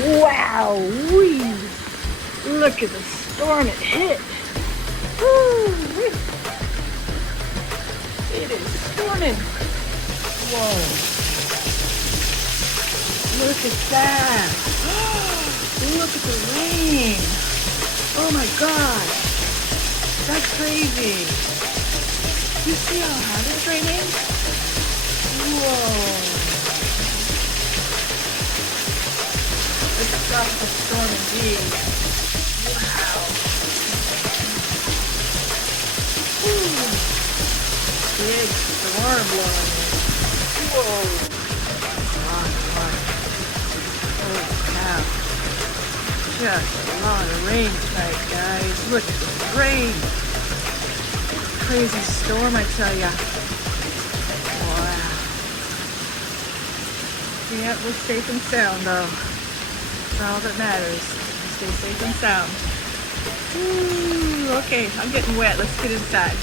Wow, wee. Look at the storm it hit. Woo. It is storming. Whoa. Look at that. Look at the rain. Oh my gosh. That's crazy. You see how hard it's raining? Whoa. It's a tropical storm indeed. Wow. Whew. Big storm blowing in. Whoa. Holy cow. Just a lot of rain tonight, guys. Look at this rain. Crazy storm, I tell ya. Wow. Yeah, we're safe and sound, though. That's all that matters. Stay safe and sound. Ooh, okay, I'm getting wet. Let's get inside.